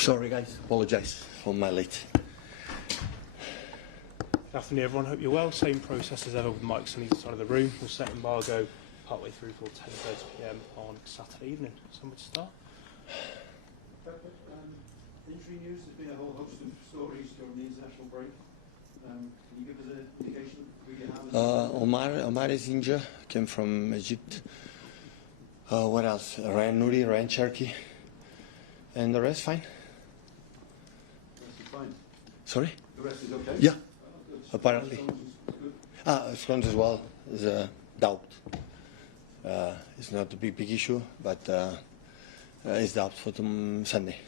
Sorry guys, apologise for my late. Good afternoon everyone, hope you're well. Same process as ever with mics on either side of the room. We'll set embargo partway through till 10:30 PM on Saturday evening. Someone to start? Injury news, there's been a whole host of stories during the international break. Can you give us an indication of who you have? Omar is injured, came from Egypt. What else? Ryan Nuri, Ryan Cherky. And the rest fine. The rest is fine. Sorry? The rest is okay? Yeah, Good. apparently. Stones as well is a doubt. It's not a big issue, but it's doubt for Sunday.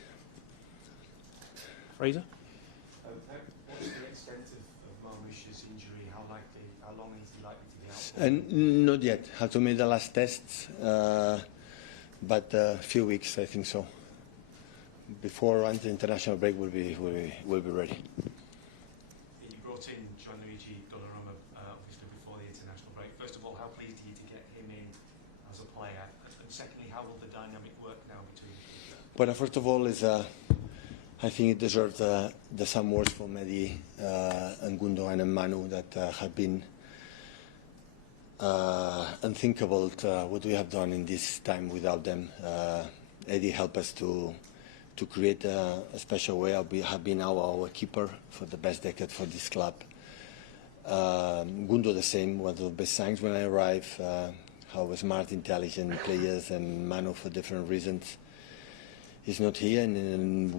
Fraser? What's the extent of Marmoush's injury? How long is he likely to be out for? And not yet. Have to make the last tests, but a few weeks, I think so. Before the international break, we'll be ready. You brought in Gianluigi Donnarumma obviously before the international break. First of all, how pleased are you to get him in as a player? And secondly, how will the dynamic work now between you? Well, first of all, I think it deserves some words from Eddie and Gundo and Manu that have been unthinkable what we have done in this time without them. Eddie helped us to create a special way. Have been our keeper for the best decade for this club. Gundo the same, one of the best signs when I arrived. How smart, intelligent players, and Manu for different reasons. He's not here, and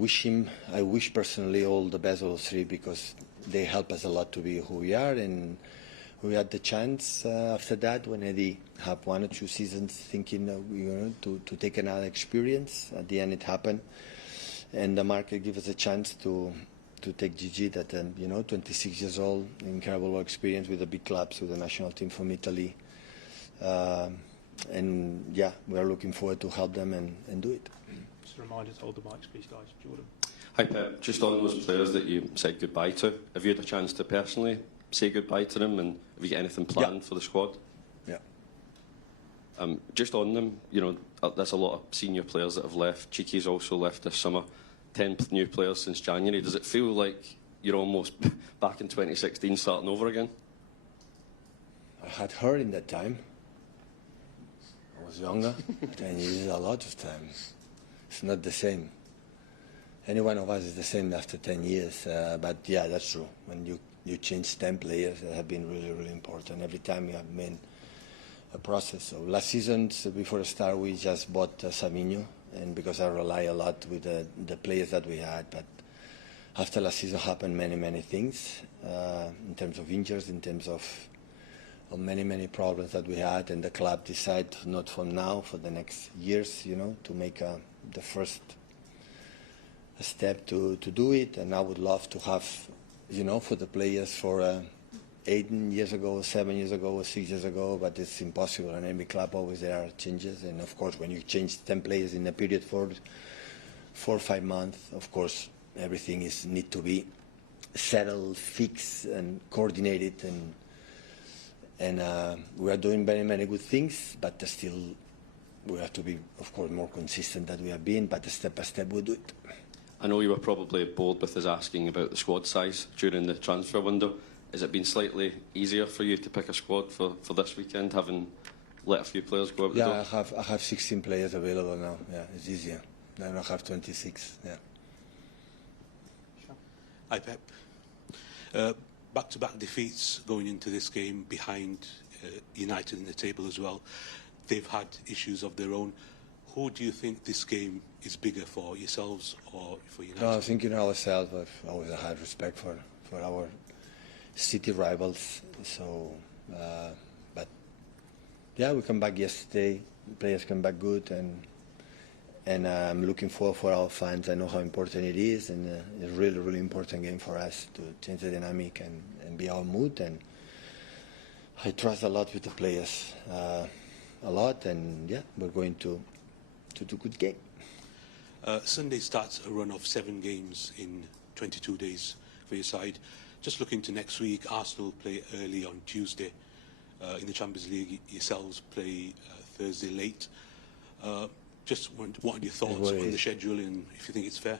I wish personally all the best, all three, because they help us a lot to be who we are. And we had the chance after that, when Eddie had 1 or 2 seasons thinking to take another experience. At the end, it happened, and the market gave us a chance to take Gigi, that 26 years old, incredible experience with the big clubs, with the national team from Italy, and yeah, we are looking forward to help them and do it. Just a reminder to hold the mics, please, guys. Jordan. Hi Pep, just on those players that you said goodbye to, have you had a chance to personally say goodbye to them, and have you got anything planned for the squad? Yeah. Just on them, there's a lot of senior players that have left. Cheeky's also left this summer. 10 new players since January. Does it feel like you're almost back in 2016 starting over again? I had her in that time. I was younger. 10 years is a lot of time. It's not the same. Any one of us is the same after 10 years. But yeah, that's true. When you change 10 players, that have been really, really important. Every time we have made a process. So last season, before the start, we just bought Savinho, and because I rely a lot with the players that we had. But after last season happened many things in terms of injuries, in terms of many problems that we had, and the club decided not from now, for the next years, to make the first step to do it. And I would love to have, for the players for 8 years ago, 7 years ago, or 6 years ago, but it's impossible. And every club always there are changes, and of course when you change 10 players in a period for 4 or 5 months, of course everything need to be settled, fixed, and coordinated, and we are doing many good things, but still we have to be, of course, more consistent than we have been, but step by step we'll do it. I know you were probably bold with us asking about the squad size during the transfer window. Has it been slightly easier for you to pick a squad for this weekend, having let a few players go out the door? Yeah, I have 16 players available now. Yeah, it's easier. I don't have 26. Yeah. Hi Pep. Back-to-back defeats going into this game behind United in the table as well. They've had issues of their own. Who do you think this game is bigger for, yourselves or for United? No, I think ourselves. I've always had respect for our city rivals. So, but yeah, we come back yesterday. The players come back good, and I'm looking forward for our fans. I know how important it is, and it's a really important game for us to change the dynamic and be our mood. And I trust a lot with the players, a lot, and yeah, we're going to do a good game. Sunday starts a run of 7 games in 22 days for your side. Just looking to next week, Arsenal play early on Tuesday. In the Champions League, yourselves play Thursday late. Just what are your thoughts on the schedule, and if you think it's fair?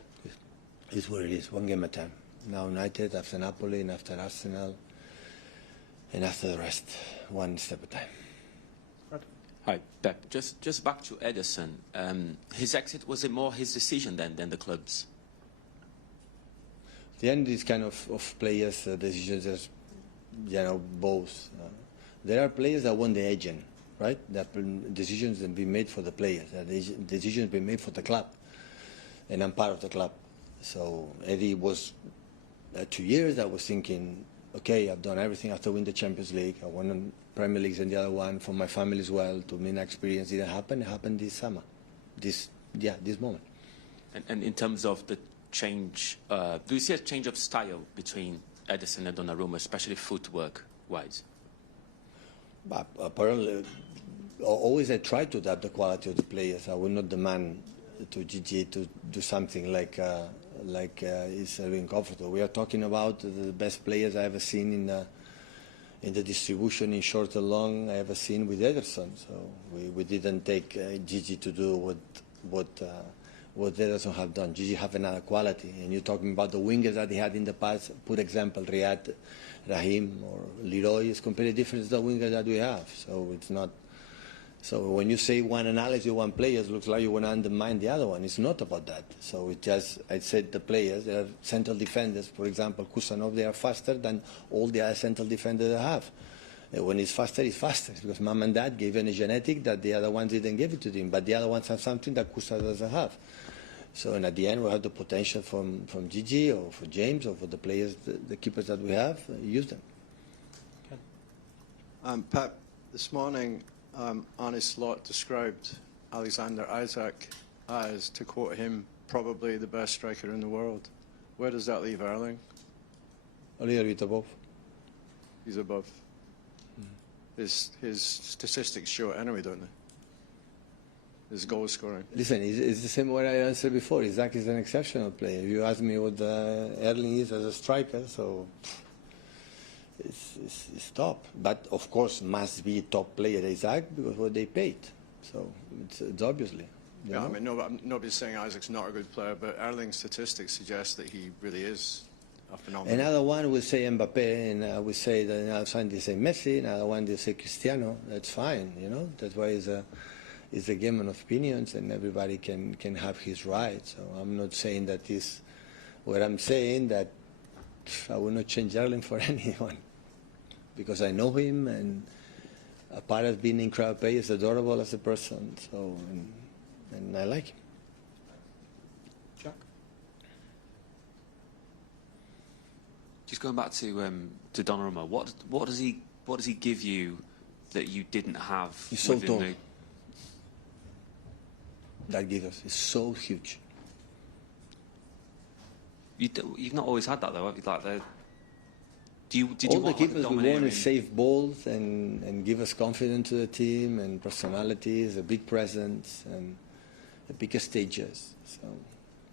It's what it is, one game at a time. Now United, after Napoli, and after Arsenal, and after the rest, one step at a time. Hi, Pep. Just back to Ederson. His exit, was it more his decision than the club's? At the end, these kind of players' decisions are, both. There are players that want the agent, right? That decisions that be made for the players. Decisions be made for the club, and I'm part of the club. So Eddie was 2 years. I was thinking, okay, I've done everything after win the Champions League. I won Premier Leagues and the other one for my family as well. To me, an experience didn't happen. It happened this summer, this moment. And in terms of the change, do you see a change of style between Ederson and Donnarumma, especially footwork-wise? But apparently, always I try to adapt the quality of the players. I will not demand to Gigi to do something like is being comfortable. We are talking about the best players I ever seen in the distribution in short and long I ever seen with Ederson. So we didn't take Gigi to do what Ederson have done. Gigi have another quality, and you're talking about the wingers that he had in the past. Put example, Riyad, Raheem, or Leroy is completely different than the wingers that we have. So it's not. So when you say one analysis, one player, it looks like you want to undermine the other one. It's not about that. So it just, I said the players, they are central defenders. For example, Kusanov, they are faster than all the other central defenders I have. When he's faster, he's faster. Because mom and dad gave him a genetic that the other ones didn't give it to him. But the other ones have something that Kusa doesn't have. So and at the end, we have the potential from Gigi or for James or for the players, the keepers that we have, use them. Pep, this morning, Arne Slot described Alexander Isak as, to quote him, probably the best striker in the world. Where does that leave Erling? A little bit above. He's above. His statistics show it anyway, don't they? His goal scoring. Listen, it's the same way I answered before. Isak is an exceptional player. You asked me what Erling is as a striker, so it's top. But of course, must be top player Isak because what they paid. So it's obviously. Yeah, I mean, nobody's saying Isaac's not a good player, but Erling's statistics suggest that he really is a phenomenal. Another one will say Mbappe, and I will say that another one they say Messi, another one they say Cristiano. That's fine, That's why it's a game of opinions, and everybody can have his right. So I'm not saying that is what I'm saying, that I will not change Erling for anyone because I know him, and apart of being incredible player, he's adorable as a person. So and I like him. Jack? Just going back to Donnarumma, what does he give you that you didn't have? He's so tall. That gives us is so huge. You've not always had that though, have you? Like did all you the want keepers we want domineering... is save balls and give us confidence to the team and personalities, a big presence and the bigger stages. So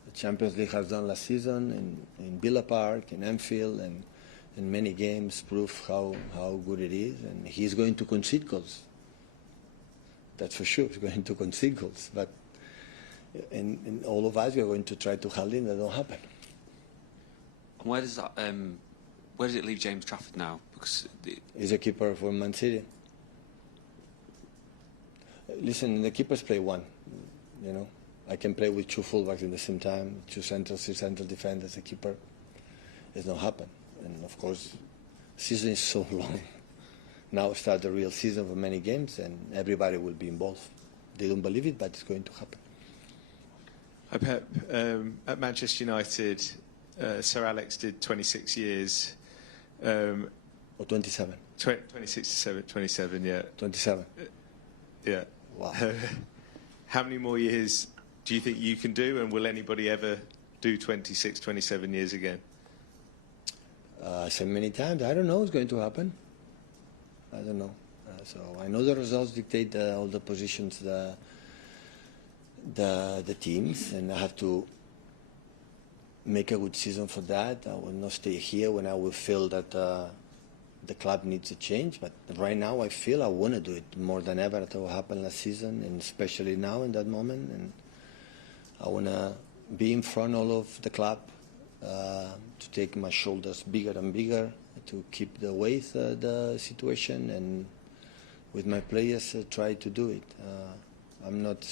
the Champions League has done last season in Villa Park, in Anfield, and in many games prove how good it is. And he's going to concede goals. That's for sure. He's going to concede goals. But and all of us, we are going to try to hold in that don't happen. Where does that? Where does it leave James Trafford now? Because he's a keeper for Man City. Listen, the keepers play one. I can play with two fullbacks at the same time, two central defenders. A keeper. It's not happen. And of course, season is so long. Now start the real season for many games, and everybody will be involved. They don't believe it, but it's going to happen. Hi Pep. At Manchester United, Sir Alex did 26 years. Or 27. 27, yeah. 27. Yeah. Wow. How many more years do you think you can do, and will anybody ever do 26, 27 years again? So many times. I don't know what's going to happen. I don't know. So I know the results dictate all the positions, the teams, and I have to make a good season for that. I will not stay here when I will feel that the club needs a change. But right now I feel I want to do it more than ever. That will happen last season, and especially now in that moment. And I want to be in front all of the club to take my shoulders bigger and bigger, to keep the weight, the situation, and with my players try to do it. I'm not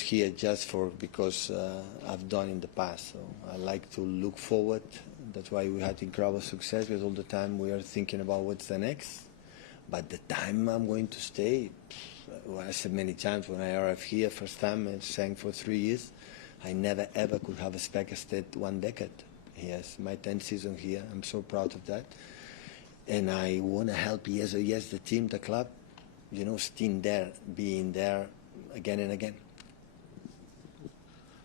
here just because I've done in the past. So I like to look forward. That's why we had incredible success, because all the time we are thinking about what's the next. But the time I'm going to stay, well, I said many times when I arrived here, first time I sang for 3 years, I never ever could have expected 1 decade. Yes, my 10th season here. I'm so proud of that. And I want to help yes the team, the club, staying there, being there again and again.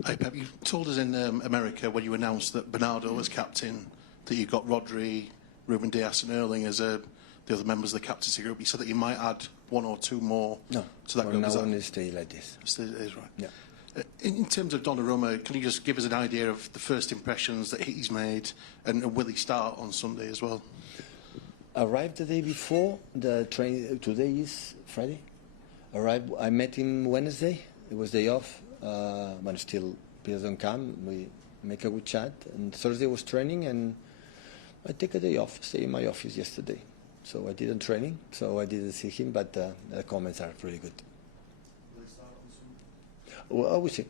Hey Pep, you told us in America when you announced that Bernardo was captain, that you got Rodri, Ruben Dias and Erling as the other members of the captaincy group. You said that you might add 1 or 2 more to that group. No, one will stay like this. It is right. Yeah. In terms of Donnarumma, can you just give us an idea of the first impressions that he's made, and will he start on Sunday as well? Arrived the day before the train. Today is Friday. Arrived. I met him Wednesday. It was day off. But still, players don't come. We make a good chat. And Thursday was training, and I take a day off. Stay in my office yesterday. So I didn't training. So I didn't see him. But the comments are pretty good. Will they start on Sunday? Well, I will see.